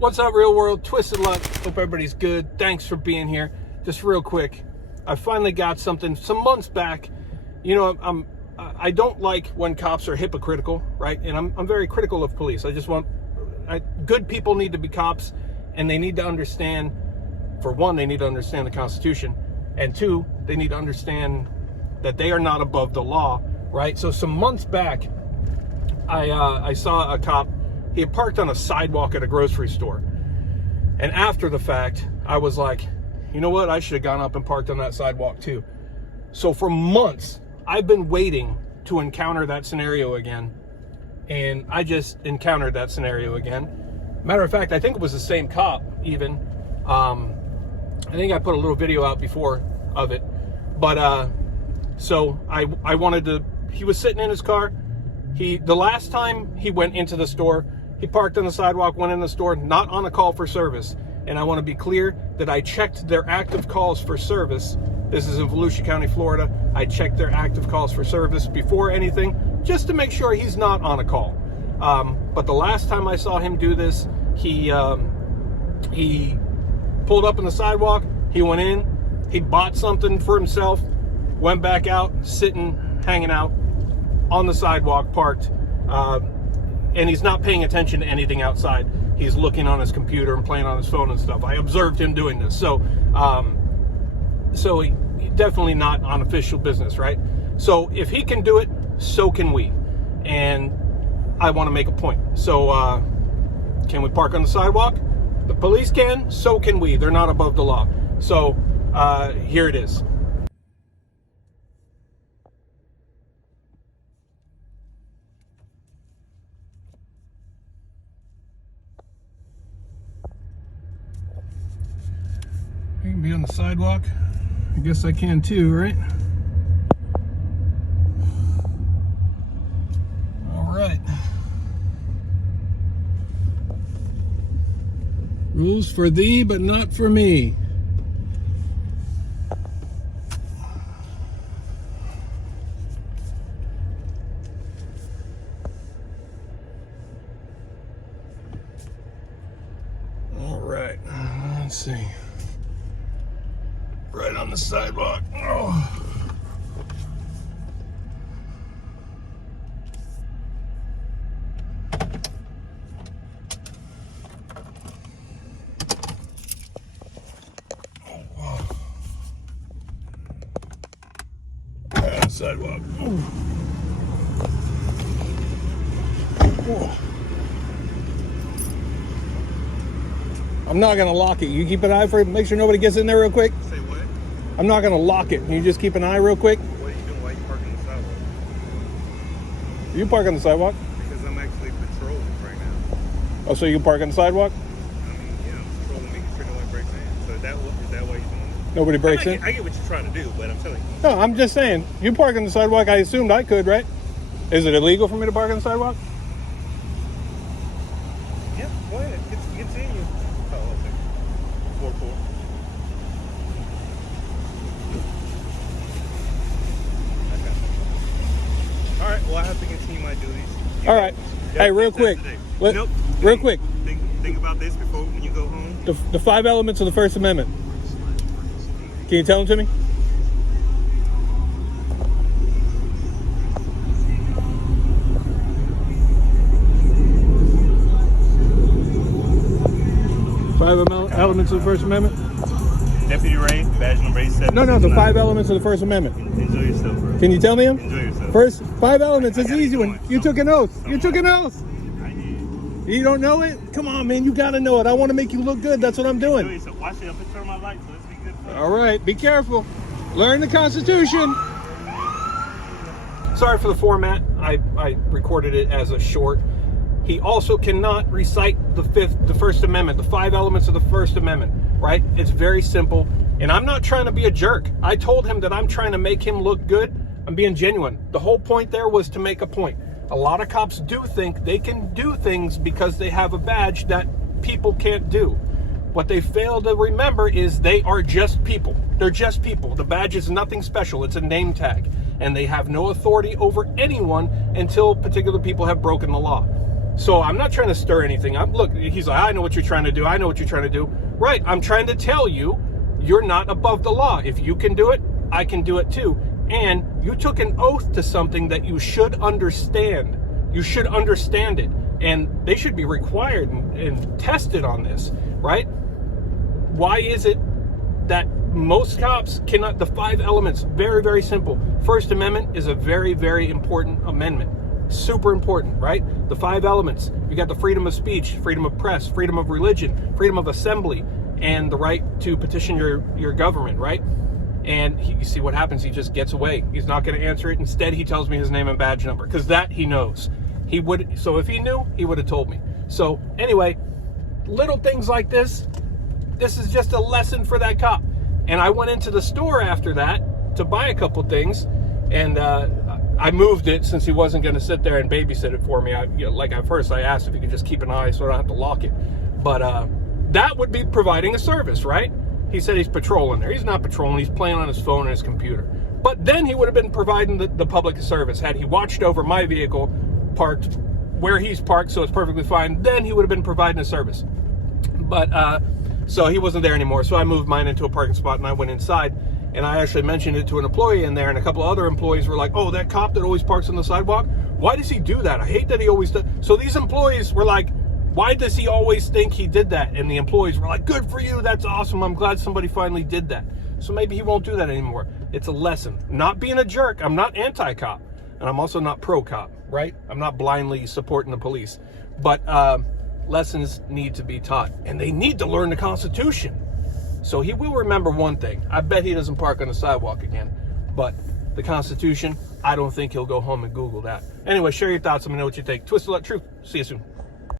What's up, real world? Twisted Luck. Hope everybody's good. Thanks for being here. Just real quick, I finally got something some months back. You know, I don't like when cops are hypocritical, right? And I'm very critical of police. Good people need to be cops, and they need to understand, for one, they need to understand the Constitution, and two, they need to understand that they are not above the law, right? So some months back, I saw a cop. He had parked on a sidewalk at a grocery store. And after the fact, I was like, you know what? I should have gone up and parked on that sidewalk too. So for months, I've been waiting to encounter that scenario again. And I just encountered that scenario again. Matter of fact, I think it was the same cop even. I think I put a little video out before of it. But so I wanted to, he was sitting in his car. The last time he went into the store, he parked on the sidewalk, went in the store, not on a call for service. And I want to be clear that I checked their active calls for service. This is in Volusia County, Florida. I checked their active calls for service before anything, just to make sure he's not on a call. But the last time I saw him do this, he pulled up on the sidewalk, he went in, he bought something for himself, went back out, sitting, hanging out on the sidewalk, parked, and he's not paying attention to anything outside. He's looking on his computer and playing on his phone and stuff. I observed him doing this. So he definitely not on official business, right? So if he can do it, so can we. And I want to make a point. So can we park on the sidewalk? The police can, so can we. They're not above the law. So here it is. You can be on the sidewalk. I guess I can too, right? All right. Rules for thee, but not for me. All right. Let's see. Right on the sidewalk. Oh. Right on the sidewalk. Oh. Oh. I'm not gonna lock it. You keep an eye for it. Make sure nobody gets in there real quick. Say what? I'm not gonna lock it. Can you just keep an eye real quick? What are you doing? Why are you parking on the sidewalk? You park on the sidewalk? Because I'm actually patrolling right now. Oh, so you park on the sidewalk? I mean, yeah, I'm patrolling, making sure no one breaks in. So is that why you're doing it? Nobody breaks in? I get what you're trying to do, but I'm telling you. No, I'm just saying. You park on the sidewalk, I assumed I could, right? Is it illegal for me to park on the sidewalk? Yeah, go ahead. Continue. Oh, okay. 4-4. All right, well, I have to continue my duties. All right. Hey, real quick. Real quick. Think about this before when you go home. The 5 elements of the First Amendment. Can you tell them to me? Elements of the First Amendment? Deputy Ray, badge number 87. No, the 5 elements of the First Amendment. Enjoy yourself, bro. Can you tell me them? Enjoy yourself. First 5 elements, it's an easy one. You took an oath. You took an oath. I did. You don't know it? Come on, man, you gotta know it. I want to make you look good. That's what I'm doing. Enjoy yourself. Watch it. I'm gonna turn my lights, so let's be good. All right, be careful. Learn the Constitution. Sorry for the format. I recorded it as a short. He also cannot recite the First Amendment, the 5 elements of the First Amendment, right? It's very simple. And I'm not trying to be a jerk. I told him that I'm trying to make him look good. I'm being genuine. The whole point there was to make a point. A lot of cops do think they can do things because they have a badge that people can't do. What they fail to remember is they are just people. They're just people. The badge is nothing special. It's a name tag. And they have no authority over anyone until particular people have broken the law. So I'm not trying to stir anything up. Look, he's like, I know what you're trying to do. I know what you're trying to do. Right. I'm trying to tell you, you're not above the law. If you can do it, I can do it too. And you took an oath to something that you should understand. You should understand it. And they should be required and tested on this, right? Why is it that most cops cannot, the 5 elements, very, very simple. First Amendment is a very, very important amendment. Super important, right? The 5 elements. You got the freedom of speech, freedom of press, freedom of religion, freedom of assembly, and the right to petition your government, right? And you see what happens. He just gets away. He's not going to answer it. Instead, he tells me his name and badge number, because that he knows. He would. So if he knew, he would have told me. So anyway, little things like this. This is just a lesson for that cop. And I went into the store after that to buy a couple things, and I moved it since he wasn't going to sit there and babysit it for me. Like at first, I asked if he could just keep an eye so I don't have to lock it. But that would be providing a service, right? He said he's patrolling there. He's not patrolling. He's playing on his phone and his computer. But then he would have been providing the public a service. Had he watched over my vehicle parked where he's parked, so it's perfectly fine, then he would have been providing a service. But so he wasn't there anymore. So I moved mine into a parking spot and I went inside. And I actually mentioned it to an employee in there, and a couple of other employees were like, oh, that cop that always parks on the sidewalk, why does he do that? I hate that he always does. So these employees were like, why does he always think he did that? And the employees were like, good for you. That's awesome. I'm glad somebody finally did that. So maybe he won't do that anymore. It's a lesson. Not being a jerk. I'm not anti-cop. And I'm also not pro-cop, right? I'm not blindly supporting the police. But lessons need to be taught. And they need to learn the Constitution. So he will remember one thing. I bet he doesn't park on the sidewalk again. But the Constitution, I don't think he'll go home and Google that. Anyway, share your thoughts. Let me know what you think. Twisted Truth. See you soon.